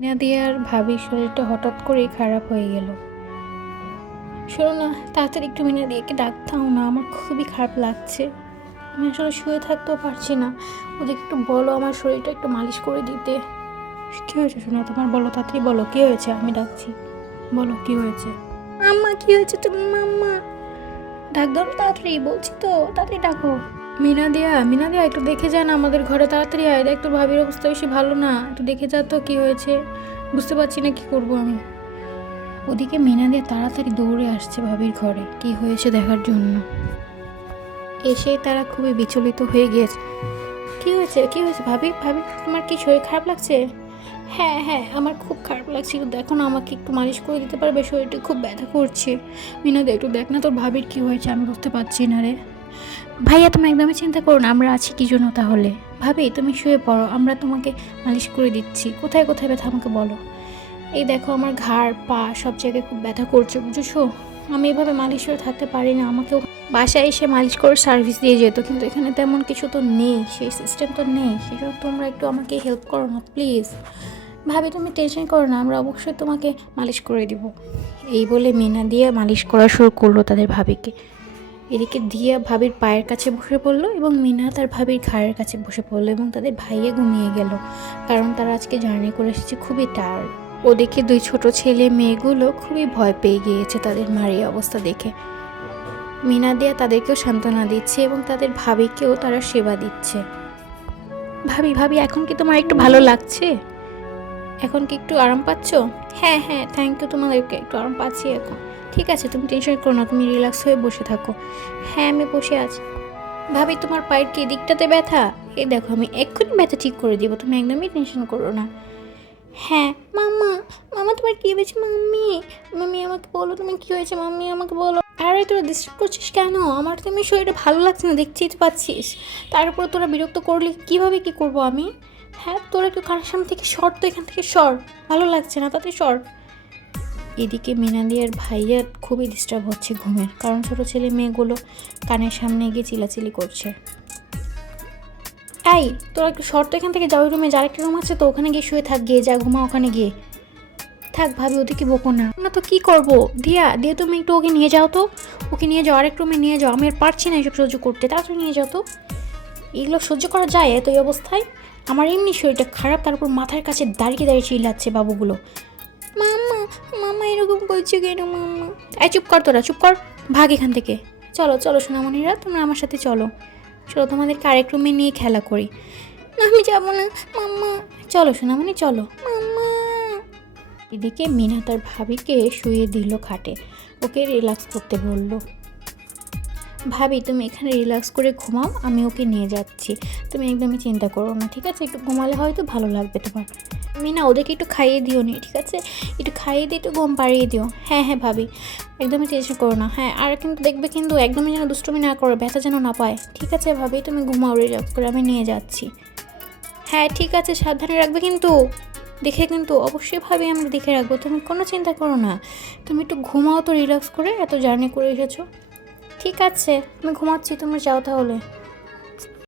নাদিয়ার ভাবির শরীরটা হঠাৎ করেই খারাপ হয়ে গেল। শোনো না তাড়াতাড়ি একটু মিনা দিয়েকে ডাকতাও না আমার খুবই খারাপ লাগছে। আমি আসলে শুয়ে থাকতেও পারছি না। ওদেরকে একটু বলো আমার শরীরটা একটু মালিশ করে দিতে। কী হয়েছে শোনো তোমার বলো তাড়াতাড়ি বলো কী হয়েছে? আমি ডাকছি। বলো কী হয়েছে? আম্মা কী হয়েছে তুমি মাম্মা? ডাক দাও তাড়াতাড়ি বলছি তো তাড়াতাড়ি ডাকো। মিনা দিয়া মিনা দিয়া, একটু দেখে যান আমাদের ঘরে, তাড়াতাড়ি আয়। দেখ, তোর ভাবির অবস্থা বেশি ভালো না। একটু দেখে যা তো, কী হয়েছে? বুঝতে পারছি না কী করব আমি। ওদিকে মিনা দিয়ে তাড়াতাড়ি দৌড়ে আসছে ভাবির ঘরে। কি হয়েছে দেখার জন্য? এসে তারা খুবই বিচলিত হয়ে গিয়েছে। কি হয়েছে? কি হয়েছে? ভাবি ভাবি, তোমার কি শরীর খারাপ লাগছে? হ্যাঁ হ্যাঁ আমার খুব খারাপ লাগছিল। দেখো না, আমাকে একটু মালিশ করে দিতে পারবে? শরীরটা খুব ব্যথা করছে। মিনাদে একটু দেখ না তোর ভাবির কি হয়েছে? আমি বুঝতে পারছি না রে। ভাইয়া তুমি একদমই চিন্তা করো না, আমরা আছি কি জন্য তাহলে? ভাবি, তুমি শুয়ে পড়ো, আমরা তোমাকে মালিশ করে দিচ্ছি। কোথায় কোথায় ব্যথা আমাকে বলো? এই দেখো, আমার ঘাড়, পা, সব জায়গায় খুব ব্যথা করছে, বুঝেছ? আমি এভাবে মালিশ করে থাকতে পারি না, আমাকেও বাসায় এসে মালিশ করে সার্ভিস দিয়ে যেত, কিন্তু এখানে তেমন কিছু তো নেই, সেই সিস্টেম তো নেই সেই জন্য তোমরা একটু আমাকে হেল্প করো না প্লিজ ভাবি, তুমি টেনশন করো না, আমরা অবশ্যই তোমাকে মালিশ করে দিব। এই বলে মিনা দিয়ে মালিশ করা শুরু করল তাদের ভাবিকে। এদিকে দিয়া ভাবির পায়ের কাছে বসে পড়ল এবং মিনা তার ভাবির ঘাড়ের কাছে বসে পড়ল এবং তাদের ভাইয়ে ঘুমিয়ে গেল। কারণ তারা আজকে জার্নি করে এসেছে খুবই টায়ার্ড। ওদিকে দুই ছোট ছেলে মেয়েগুলো খুবই ভয় পেয়ে গিয়েছে তাদের মার অবস্থা দেখে। মিনা দিয়া তাদেরকেও সান্ত্বনা দিচ্ছে এবং তাদের ভাবিকেও তারা সেবা দিচ্ছে। ভাবি ভাবি, এখন কি তোমার একটু ভালো লাগছে? এখন কি একটু আরাম পাচ্ছ? হ্যাঁ হ্যাঁ থ্যাংক ইউ তোমাদেরকে, একটু আরাম পাচ্ছি এখন। ঠিক আছে, তুমি টেনশন করো না, তুমি রিল্যাক্স হয়ে বসে থাকো। হ্যাঁ আমি বসে আছি। ভাবি, তোমার পায়ের কি দিকটাতে ব্যথা? এই দেখো, আমি এক্ষুনি ব্যথা ঠিক করে দিব, তুমি একদমই টেনশন করো না। হ্যাঁ মাম্মা মামা তোমার কি হয়েছে, মাম্মি? মাম্মি, আমাকে বলো তোমার কি হয়েছে, মাম্মি, আমাকে বলো। আরে, তোরা ডিস্টার্ব করছিস কেন? আমার তো এমনি শরীরটা ভালো লাগছে না দেখছিস পাচ্ছিস। তার উপর তোরা বিরক্ত করলে, কীভাবে কি করব আমি? হ্যাঁ তোরা একটু কানের সামনে থেকে সর তো, এখান থেকে সর। ভালো লাগছে না তাতে সর। এদিকে মিনাদিয়ার ভাইয়া খুবই ডিস্টার্ব হচ্ছে ঘুমের। কারণ ছোট ছেলে মেয়েগুলো কানের সামনে গিয়ে চিলাচিলি করছে। এই, তোরা শর্ট এখান থেকে যাওয়ার রুমে যার একটা রুম আছে তো, ওখানে গিয়ে শুয়ে থাক, গিয়ে যা, ঘুমা ওখানে গিয়ে। থাক ভাবি, ওদিকে বকো না। না তো কি করব? দিয়া, দিয়ে তুমি একটু ওকে নিয়ে যাও তো। ওকে নিয়ে যাও, আরেক রুমে নিয়ে যাও। আমি আর পারছি না এসব সহ্য করতে। তাড়াতাড়ি নিয়ে যাও তো। এগুলো সহ্য করা যায় এত এই অবস্থায়? আমার এমনি শরীরটা খারাপ তারপর মাথার কাছে দাঁড়িয়ে দাঁড়িয়ে চিল্লাচ্ছে বাবুগুলো। মাম্মা এরকম করছে কেন মাম্মা এই, চুপ কর তোরা, চুপ কর। ভাগ এখান থেকে। চলো চলো, সোনামণিরা, তোমরা আমার সাথে চলো। চলো, তোমাদের আরেক রুমে নিয়ে খেলা করি। না, আমি যাব না মাম্মা চলো, সোনামণি, চলো। মাম্মা এদিকে মিনা তার ভাবিকে শুয়ে দিল খাটে। ওকে রিল্যাক্স করতে বলল। ভাবি, তুমি এখানে রিল্যাক্স করে ঘুমাও, আমি ওকে নিয়ে যাচ্ছি। তুমি একদমই চিন্তা করো না, ঠিক আছে? একটু ঘুমালে হয়তো ভালো লাগবে তোমার। মিনা ওদেরকে একটু খাইয়ে দিও নি, ঠিক আছে? একটু খাইয়ে দিয়ে একটু ঘুম পাড়িয়ে দিও। হ্যাঁ হ্যাঁ ভাবি। একদমই টেনশন করো না। হ্যাঁ আর কিন্তু দেখবে কিন্তু একদমই যেন দুষ্টুমি না করো, ব্যথা যেন না পায়। ঠিক আছে, ভাবি? তুমি ঘুমাও রিল্যাক্স করে আমি নিয়ে যাচ্ছি। হ্যাঁ ঠিক আছে, সাবধানে রাখবে কিন্তু। দেখে কিন্তু অবশ্যই ভাবি আমরা দেখে রাখব। তুমি কোনো চিন্তা করো না। তুমি একটু ঘুমাও তো রিল্যাক্স করে, এত জার্নি করে এসেছ। ঠিক আছে, আমি ঘুমাচ্ছি, তুমি যাও তাহলে।